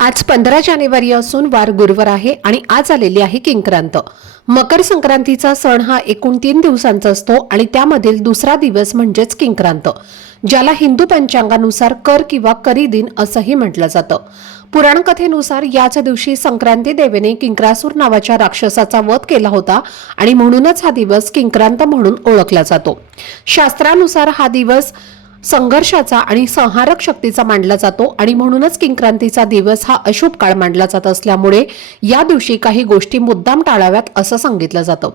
आज पंधरा जानेवारी असून वार गुरुवार आहे आणि आज आलेली आहे किंक्रांत. मकर संक्रांतीचा सण हा एकूण तीन दिवसांचा असतो आणि त्यामधील दुसरा दिवस म्हणजेच किंक्रांत ज्याला हिंदू पंचांगानुसार कर किंवा करी दिन असंही म्हटलं जातं. पुराणकथेनुसार याच दिवशी संक्रांती देवीने किंक्रासूर नावाच्या राक्षसाचा वध केला होता आणि म्हणूनच हा दिवस किंक्रांत म्हणून ओळखला जातो. शास्त्रानुसार हा दिवस संघर्षाचा आणि संहारक शक्तीचा मानला जातो आणि म्हणूनच किंक्रांतीचा दिवस हा अशुभ काळ मानला जात असल्यामुळे या दिवशी काही गोष्टी मुद्दाम टाळाव्यात असं सांगितलं जातं.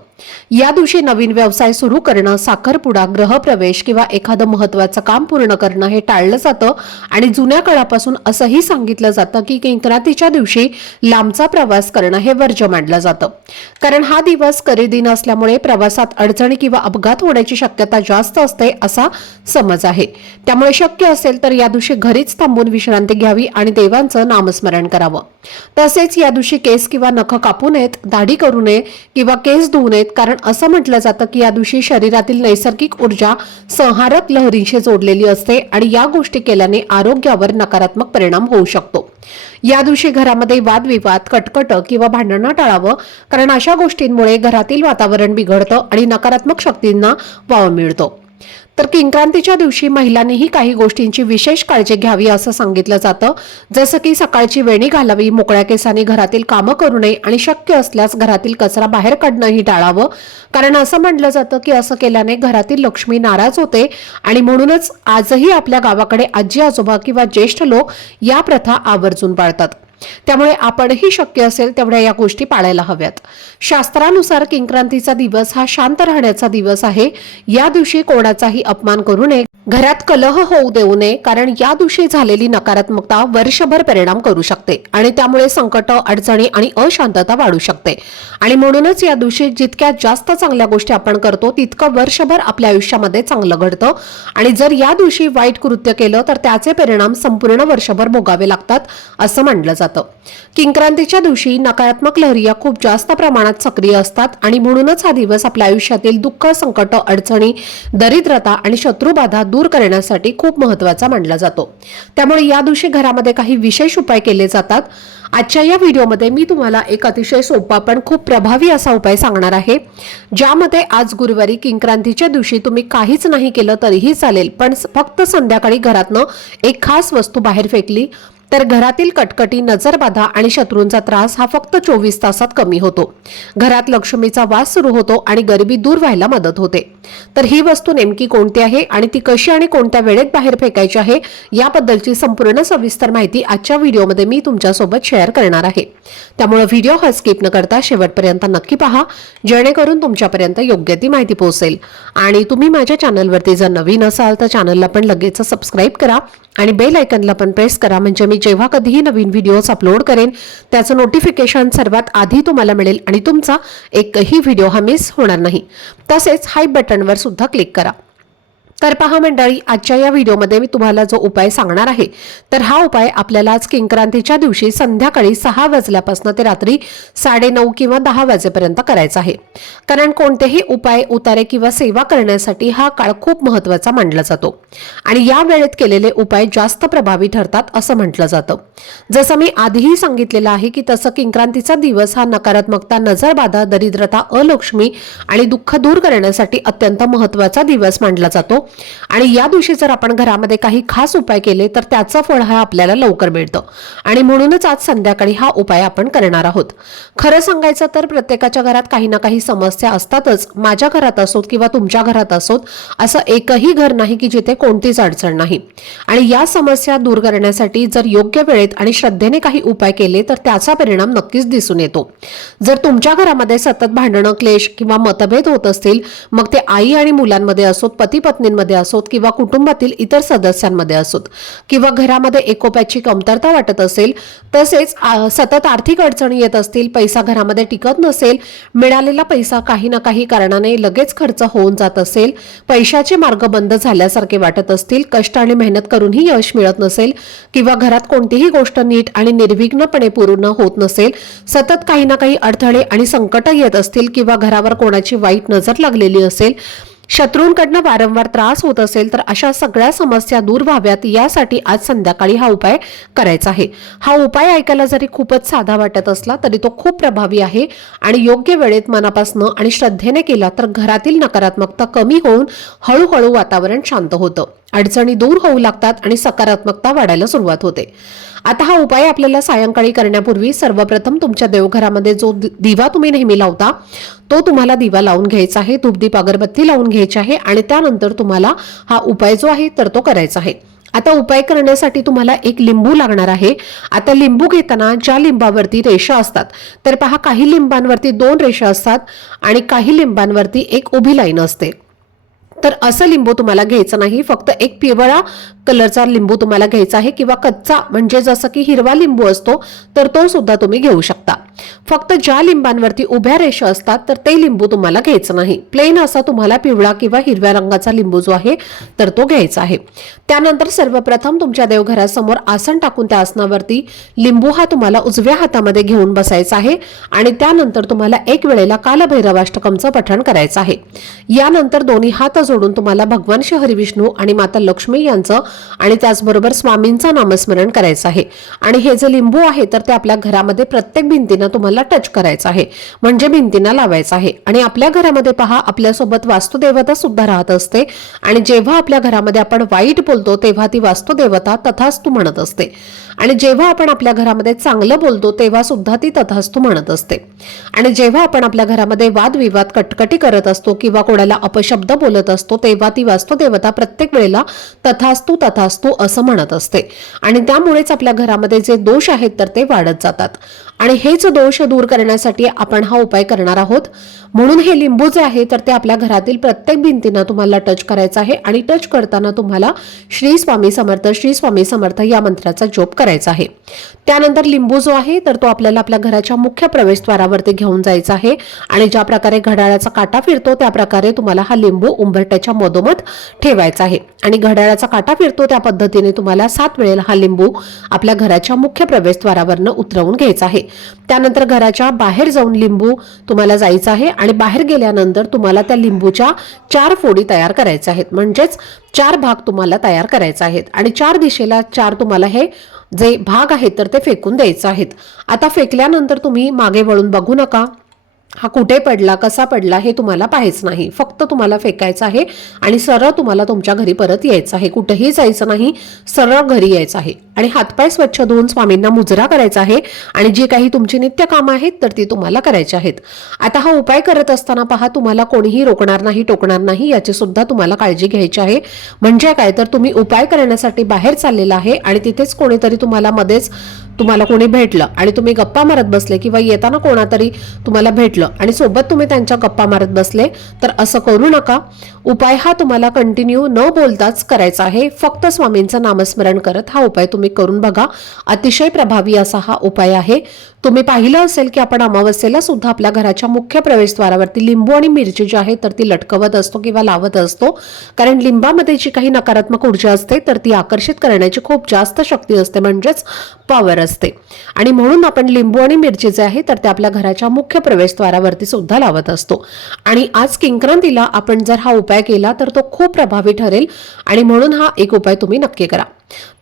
या दिवशी नवीन व्यवसाय सुरू करणं साखरपुडा ग्रहप्रवेश किंवा एखादं महत्वाचं काम पूर्ण करणं हे टाळलं जातं आणि जुन्या काळापासून असंही सांगितलं जातं की किंक्रांतीच्या दिवशी लांबचा प्रवास करणं हे वर्ज्य मानलं जातं. कारण हा दिवस करी दिन असल्यामुळे प्रवासात अडचणी किंवा अपघात होण्याची शक्यता जास्त असते असा समज आहे. त्यामुळे शक्य असेल तर या दिवशी घरीच थांबून विश्रांती घ्यावी आणि देवांचं नामस्मरण करावं. तसेच या दिवशी केस किंवा नख कापू नयेत दाढी करू नये किंवा केस धुवू नयेत कारण असं म्हटलं जातं की या दिवशी शरीरातील नैसर्गिक ऊर्जा संहारक लहरींशी जोडलेली असते आणि या गोष्टी केल्याने आरोग्यावर नकारात्मक परिणाम होऊ शकतो. या दिवशी घरामध्ये वादविवाद कटकट किंवा भांडणं टाळावं कारण अशा गोष्टींमुळे घरातील वातावरण बिघडतं आणि नकारात्मक शक्तींना वाव मिळतो. तर किंक्रांतीच्या दिवशी महिलांनीही काही गोष्टींची विशेष काळजी घ्यावी असं सांगितलं जातं. जसं की सकाळची वेणी घालावी मोकळ्या केसाने घरातील कामं करू नये आणि शक्य असल्यास घरातील कचरा बाहेर काढणंही टाळावं. कारण असं म्हटलं जातं की असं केल्याने घरातील लक्ष्मी नाराज होते आणि म्हणूनच आजही आपल्या गावाकडे आजी आजोबा किंवा ज्येष्ठ लोक या प्रथा आवर्जून पाळतात. त्यामुळे आपणही शक्य असेल तेवढ्या या गोष्टी पाळायला हव्यात. शास्त्रानुसार किंक्रांतीचा दिवस हा शांत राहण्याचा दिवस आहे. या दिवशी कोणाचाही अपमान करू नये. घरात कलह होऊ देऊ नये कारण या दिवशी झालेली नकारात्मकता वर्षभर परिणाम करू शकते आणि त्यामुळे संकट अडचणी आणि अशांतता वाढू शकते. आणि म्हणूनच या दिवशी जितक्या जास्त चांगल्या गोष्टी आपण करतो तितकं वर्षभर आपल्या आयुष्यामध्ये चांगलं घडतं. आणि जर या दिवशी वाईट कृत्य केलं तर त्याचे परिणाम संपूर्ण वर्षभर भोगावे लागतात असं मानलं जातं. किंक्रांतीच्या दिवशी नकारात्मक लहरी या खूप जास्त प्रमाणात सक्रिय असतात आणि म्हणूनच हा दिवस आपल्या आयुष्यातील दुःख संकट अडचणी दरिद्रता आणि शत्रुबाधा दूर करण्यासाठी खूप महत्त्वाचा मानला जातो. त्यामुळे या दिवशी घरामध्ये काही विशेष उपाय केले जातात. आजच्या या व्हिडिओमध्ये मी तुम्हाला एक अतिशय सोपा पण खूप प्रभावी असा उपाय सांगणार आहे ज्यामध्ये आज गुरुवारी किंक्रांतीच्या दिवशी तुम्ही काहीच नाही केलं तरीही चालेल पण फक्त संध्याकाळी घरातनं एक खास वस्तू बाहेर फेकली तर घरातील कटकटी नजरबाधा आणि शत्रूंचा त्रास हा फक्त चोवीस तासात कमी होतो. घरात लक्ष्मीचा वास सुरू होतो आणि गरिबी दूर व्हायला मदत होते. तर ही वस्तू नेमकी कोणती आहे आणि ती कशी आणि कोणत्या वेळेत बाहेर फेकायची आहे याबद्दलची संपूर्ण सविस्तर माहिती आजच्या व्हिडिओमध्ये मी तुमच्यासोबत शेअर करणार आहे. त्यामुळे व्हिडिओ हा स्किप न करता शेवटपर्यंत नक्की पहा जेणेकरून तुमच्यापर्यंत योग्य ती माहिती पोहोचेल. आणि तुम्ही माझ्या चॅनलवरती जर नवीन असाल तर चॅनलला पण लगेच सबस्क्राईब करा आणि बेल आयकनला पण प्रेस करा म्हणजे मी जेव्हा कधीही नवीन व्हिडिओज अपलोड करेन त्याचं नोटिफिकेशन सर्वात आधी तुम्हाला मिळेल आणि तुमचा एकही व्हिडिओ हा मिस होणार नाही. तसेच हाय बटनवर सुद्धा क्लिक करा. तर पहा मंडळी आजच्या या व्हिडिओमध्ये मी तुम्हाला जो उपाय सांगणार आहे तर हा उपाय आपल्याला आज किंक्रांतीच्या दिवशी संध्याकाळी सहा वाजल्यापासून ते रात्री साडेनऊ किंवा दहा वाजेपर्यंत करायचा आहे. कारण कोणतेही उपाय उतारे किंवा सेवा करण्यासाठी हा काळ खूप महत्त्वाचा मानला जातो. आणि या वेळेत केलेले उपाय जास्त प्रभावी ठरतात असं म्हटलं जातं. जसं मी आधीही सांगितलेलं आहे की तसं किंक्रांतीचा दिवस हा नकारात्मकता नजरबाधा दरिद्रता अलक्ष्मी आणि दुःख दूर करण्यासाठी अत्यंत महत्त्वाचा दिवस मानला जातो. आणि या दिवशी जर आपण घरामध्ये काही खास उपाय केले तर त्याचं फळ हा आपल्याला लवकर मिळतं. आणि म्हणूनच आज संध्याकाळी हा उपाय आपण करणार आहोत. खरं सांगायचं तर प्रत्येकाच्या घरात काही ना काही समस्या असतातच. माझ्या घरात असोत किंवा तुमच्या घरात असोत असं एकही घर नाही की जिथे कोणतीच अडचण नाही. आणि या समस्या दूर करण्यासाठी जर योग्य वेळेत आणि श्रद्धेने काही उपाय केले तर त्याचा परिणाम नक्कीच दिसून येतो. जर तुमच्या घरामध्ये सतत भांडणं क्लेश किंवा मतभेद होत असतील मग ते आई आणि मुलांमध्ये असोत पती पत्नी मैत्रिणींमध्ये असोत किंवा कुटुंबातील इतर सदस्यांमध्ये असोत किंवा घरामध्ये एकोप्याची कमतरता वाटत असेल तसेच सतत आर्थिक अडचणी येत असतील पैसा घरामध्ये टिकत नसेल मिळालेला पैसा काही ना काही कारणाने लगेच खर्च होऊन जात असेल पैशाचे मार्ग बंद झाल्यासारखे वाटत असतील कष्ट आणि मेहनत करूनही यश मिळत नसेल किंवा घरात कोणतीही गोष्ट नीट आणि निर्विघ्नपणे पूर्ण होत नसेल सतत काही ना काही अडथळे आणि संकट येत असतील किंवा घरावर कोणाची वाईट नजर लागलेली असेल शत्रूंकडनं वारंवार त्रास होत असेल तर अशा सगळ्या समस्या दूर व्हाव्यात यासाठी आज संध्याकाळी हा उपाय करायचा आहे. हा उपाय ऐकायला जरी खूपच साधा वाटत असला तरी तो खूप प्रभावी आहे आणि योग्य वेळेत मनापासनं आणि श्रद्धेने केला तर घरातील नकारात्मकता कमी होऊन हळूहळू वातावरण शांत होतं. अडचणी दूर होऊ लागतात आणि सकारात्मकता वाढायला सुरुवात होते. आता हा उपाय आपल्याला सायंकाळी करण्यापूर्वी सर्वप्रथम तुमच्या देवघरामध्ये जो दिवा तुम्ही नेहमी लावता तो तुम्हाला दिवा लावून घ्यायचा आहे धूपदीप अगरबत्ती लावून घ्यायची आहे आणि त्यानंतर तुम्हाला हा उपाय जो आहे तर तो करायचा आहे. आता उपाय करण्यासाठी तुम्हाला एक लिंबू लागणार आहे. आता लिंबू घेताना ज्या लिंबावरती रेषा असतात तर पहा काही लिंबांवरती दोन रेषा असतात आणि काही लिंबांवरती एक उभी लाईन असते. तर असं लिंबू तुम्हाला घ्यायचं नाही. फक्त एक पिवळा कलरचा लिंबू तुम्हाला घ्यायचा आहे किंवा कच्चा म्हणजे जसं की हिरवा लिंबू असतो तर तो सुद्धा तुम्ही घेऊ शकता. फक्त ज्या लिंबांवरती उभ्या रेषा असतात तर ते लिंबू तुम्हाला घ्यायचं नाही. प्लेन असा तुम्हाला पिवळा किंवा हिरव्या रंगाचा लिंबू जो आहे तर तो घ्यायचा आहे. त्यानंतर सर्वप्रथम तुमच्या देवघरासमोर आसन टाकून त्या आसनावरती लिंबू हा तुम्हाला उजव्या हातामध्ये घेऊन बसायचा आहे आणि त्यानंतर तुम्हाला एक वेळेला कालभैरवाष्टकमचं पठण करायचं आहे. यानंतर दोन्ही हात जोडून तुम्हाला भगवान श्री हरिविष्णू आणि माता लक्ष्मी यांचं आणि त्याचबरोबर स्वामींचं नामस्मरण करायचं आहे. आणि हे जे लिंबू आहे तर ते आपल्या घरामध्ये प्रत्येक भिंतींना तुम्हाला टच करायचं आहे. म्हणजे भिंतींना लावायचं आहे. आणि आपल्या घरामध्ये पहा आपल्यासोबत वास्तुदेवता सुद्धा राहत असते. आणि जेव्हा आपल्या घरामध्ये आपण वाईट बोलतो तेव्हा ती वास्तुदेवता तथास्तू म्हणत असते. आणि जेव्हा आपण आपल्या घरामध्ये चांगलं बोलतो तेव्हा सुद्धा ती तथास्तू म्हणत असते. आणि जेव्हा आपण आपल्या घरामध्ये वादविवाद कटकटी करत असतो किंवा कोणाला अपशब्द बोलत असतो तेव्हा ती वास्तुदेवता प्रत्येक वेळेला तथास्तू तथास्तू असं म्हणत असते. आणि त्यामुळेच आपल्या घरामध्ये जे दोष आहेत तर ते वाढत जातात. आणि हेच दोष दूर करण्यासाठी आपण हा उपाय करणार आहोत. म्हणून हे लिंबू जे आहे तर ते आपल्या घरातील प्रत्येक भिंतीनं तुम्हाला टच करायचं आहे आणि टच करताना तुम्हाला श्री स्वामी समर्थ श्री स्वामी समर्थ या मंत्राचा जोप करायचा आहे. त्यानंतर लिंबू जो आहे तर तो आपल्याला आपल्या घराच्या मुख्य प्रवेशद्वारावरती घेऊन जायचा आहे आणि ज्या प्रकारे घड्याळाचा काटा फिरतो त्या प्रकारे तुम्हाला हा लिंबू उंबरट्याच्या मधोमध ठेवायचा आहे. आणि घड्याळाचा काटा फिरतो त्या पद्धतीने तुम्हाला सात वेळेला हा लिंबू आपल्या घराच्या मुख्य प्रवेशद्वारावरनं उतरवून घ्यायचा आहे. त्यानंतर घराच्या बाहेर जाऊन लिंबू तुम्हाला जायचं आहे आणि बाहेर गेल्यानंतर तुम्हाला त्या लिंबूच्या चार फोडी तयार करायच्या आहेत. म्हणजेच चार भाग तुम्हाला तयार करायचे आहेत. आणि चार दिशेला चार तुम्हाला हे जे भाग आहेत तर ते फेकून द्यायचे आहेत. आता फेकल्यानंतर तुम्ही मागे वळून बघू नका. हा कुठे पडला कसा पडला हे तुम्हाला पाहायचं नाही. फक्त तुम्हाला फेकायचं आहे आणि सरळ तुम्हाला तुमच्या घरी परत यायचं आहे. कुठेही जायचं नाही सरळ घरी यायचं आहे. आणि हातपाय स्वच्छ धुवून स्वामींना मुजरा करायचा आहे आणि जी काही तुमची नित्य कामं आहेत तर ती तुम्हाला करायची आहेत. आता हा उपाय करत असताना पहा तुम्हाला कोणीही रोखणार नाही टोकणार नाही याची सुद्धा तुम्हाला काळजी घ्यायची आहे. म्हणजे काय? तर तुम्ही उपाय करण्यासाठी बाहेर चाललेला आहे आणि तिथेच कोणीतरी तुम्हाला मध्येच तुम्हाला कोणी भेटलं आणि तुम्ही गप्पा मारत बसले किंवा येताना कोणातरी तुम्हाला भेटलं आणि सोबत तुम्ही त्यांच्या गप्पा मारत बसले तर असं करू नका. उपाय हा तुम्हाला कंटिन्यू न बोलताच करायचा आहे. फक्त स्वामींचं नामस्मरण करत हा उपाय तुम्ही करून बघा. अतिशय प्रभावी असा हा उपाय आहे. तुम्ही पाहिलं असेल की आपण अमावस्येला सुद्धा आपल्या घराच्या मुख्य प्रवेशद्वारावरती लिंबू आणि मिरची जी आहे तर ती लटकवत असतो किंवा लावत असतो. कारण लिंबामध्ये जी काही नकारात्मक ऊर्जा असते तर ती आकर्षित करण्याची खूप जास्त शक्ती असते म्हणजेच पॉवर असते. आणि म्हणून आपण लिंबू आणि मिरची जे आहे तर ते आपल्या घराच्या मुख्य प्रवेशद्वारावरती सुद्धा लावत असतो. आणि आज किंक्रांतीला आपण जर हा उपाय केला तर तो खूप प्रभावी ठरेल. आणि म्हणून हा एक उपाय तुम्ही नक्की करा.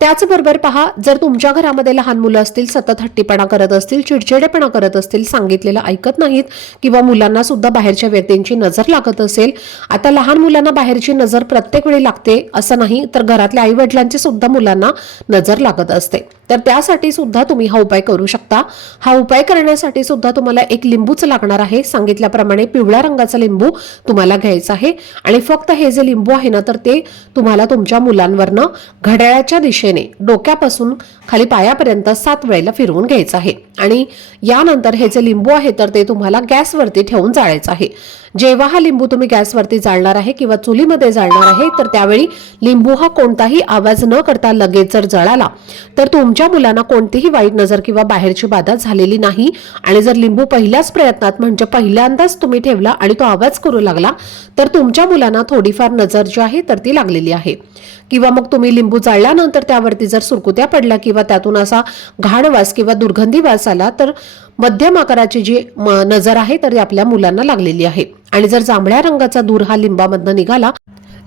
त्याचबरोबर पहा जर तुमच्या घरामध्ये लहान मुलं असतील सतत हट्टीपणा करत असतील चिडचिडेपणा करत असतील सांगितलेलं ऐकत नाहीत किंवा मुलांना सुद्धा बाहेरच्या व्यक्तींची नजर लागत असेल आता लहान मुलांना बाहेरची नजर प्रत्येक वेळी लागते असं नाही तर घरातल्या आई वडिलांची सुद्धा मुलांना नजर लागत असते. तर त्यासाठी सुद्धा तुम्ही हा उपाय करू शकता. हा उपाय करण्यासाठी सुद्धा तुम्हाला एक लिंबूच लागणार आहे. सांगितल्याप्रमाणे पिवळ्या रंगाचा लिंबू तुम्हाला घ्यायचा आहे. आणि फक्त हे जे लिंबू आहे ना तर ते तुम्हाला तुमच्या मुलांवरनं घड्याळाच्या वरच्या दिशेने डोक्यापासून खाली पायापर्यंत सात वेळेला फिरवून घ्यायचं आहे. आणि यानंतर हे जे लिंबू आहे तर ते तुम्हाला गॅसवरती ठेवून जाळायचं आहे. जेव्हा हा लिंबू तुम्ही गॅसवरती जाळणार आहे किंवा चुलीमध्ये जाळणार आहे तर त्यावेळी लिंबू हा कोणताही आवाज न करता लगेच जर जळाला तर तुमच्या मुलांना कोणतीही वाईट नजर किंवा बाहेरची बाधा झालेली नाही. आणि जर लिंबू पहिल्याच प्रयत्नात म्हणजे पहिल्यांदाच तुम्ही ठेवला आणि तो आवाज करू लागला तर तुमच्या मुलांना थोडीफार नजर जी आहे तर ती लागलेली आहे. किंवा मग तुम्ही लिंबू जाळल्यानंतर त्यावरती जर सुरकुत्या पडल्या किंवा त्यातून असा घाण वास किंवा दुर्गंधी वास आला तर मध्यम आकाराची जी नजर आहे तर आपल्या मुलांना लागलेली आहे. आणि जर जांभळ्या रंगाचा धूर हा लिंबामधनं निघाला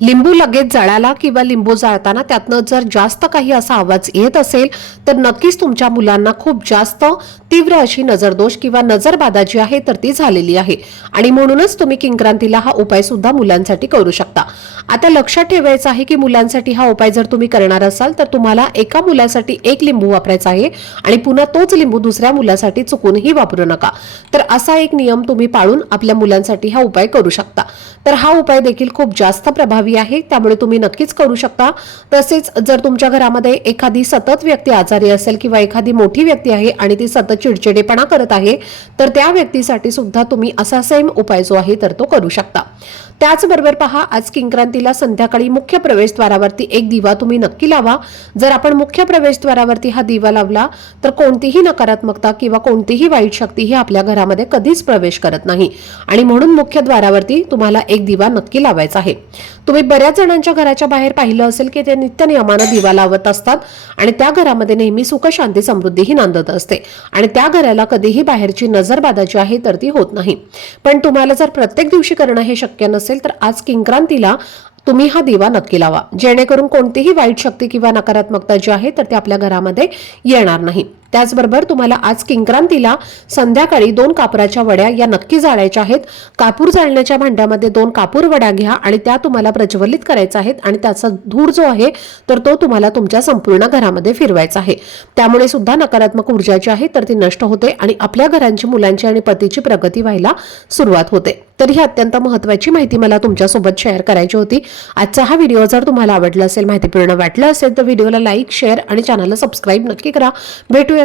लिंबू लगेच जळाला किंवा लिंबू जाळताना त्यातनं जर जास्त काही असा आवाज येत असेल तर नक्कीच तुमच्या मुलांना खूप जास्त तीव्र अशी नजरदोष किंवा नजरबाधा जी आहे तर ती झालेली आहे. आणि म्हणूनच तुम्ही किंक्रांतीला हा उपाय सुद्धा मुलांसाठी करू शकता. आता लक्षात ठेवायचं आहे की मुलांसाठी हा उपाय जर तुम्ही करणार असाल तर तुम्हाला एका मुलासाठी एक लिंबू वापरायचा आहे आणि पुन्हा तोच लिंबू दुसऱ्या मुलासाठी चुकूनही वापरू नका. तर असा एक नियम तुम्ही पाळून आपल्या मुलांसाठी हा उपाय करू शकता. तर हा उपाय देखील खूप जास्त प्रभावी आहे त्यामुळे तुम्ही नक्कीच करू शकता. तसेच जर तुमच्या घरामध्ये एखादी सतत व्यक्ती आजारी असेल किंवा एखादी मोठी व्यक्ती आहे आणि ती सतत चिडचिडेपणा करत आहे तर त्या व्यक्तीसाठी सुद्धा तुम्ही असा सेम उपाय जो आहे तर तो करू शकता. त्याचबरोबर पहा आज किंक्रांतीला संध्याकाळी मुख्य प्रवेशद्वारावरती एक दिवा तुम्ही नक्की लावा. जर आपण मुख्य प्रवेशद्वारावरती हा दिवा लावला तर कोणतीही नकारात्मकता किंवा कोणतीही वाईट शक्ती ही आपल्या घरामध्ये कधीच प्रवेश करत नाही. आणि म्हणून मुख्य द्वारावरती तुम्हाला एक दिवा नक्की लावायचा आहे. तुम्ही बऱ्याच जणांच्या घराच्या बाहेर पाहिलं असेल की ते नित्य नियमानं दिवा लावत असतात आणि त्या घरामध्ये नेहमी सुख शांती समृद्धी ही नांदत असते. आणि त्या घराला कधीही बाहेरची नजरबाधा जी आहे तर ती होत नाही. पण तुम्हाला जर प्रत्येक दिवशी करणं हे शक्य नसेल तर आज किंक्रांतीला तुम्ही हा दिवा नक्की लावा. जेणेकरून कोणतीही वाईट शक्ती किंवा नकारात्मकता जी आहे तर ते आपल्या घरामध्ये येणार नाही. त्याचबरोबर तुम्हाला आज किंक्रांतीला संध्याकाळी दोन कापराच्या वड्या या नक्की जाळायच्या आहेत. कापूर जाळण्याच्या भांड्यामध्ये दोन कापूर वड्या घ्या आणि त्या तुम्हाला प्रज्वलित करायच्या आहेत आणि त्याचा धूर जो आहे तर तो तुम्हाला तुमच्या संपूर्ण घरामध्ये फिरवायचा आहे. त्यामुळे सुद्धा नकारात्मक ऊर्जा जी आहे तर ती नष्ट होते आणि आपल्या घरांची मुलांची आणि पतीची प्रगती व्हायला सुरुवात होते. तर ही अत्यंत महत्वाची माहिती मला तुमच्यासोबत शेअर करायची होती. आजचा हा व्हिडिओ जर तुम्हाला आवडला असेल माहितीपूर्ण वाटलं असेल तर व्हिडिओला लाईक शेअर आणि चॅनलला सबस्क्राईब नक्की करा. भेटूया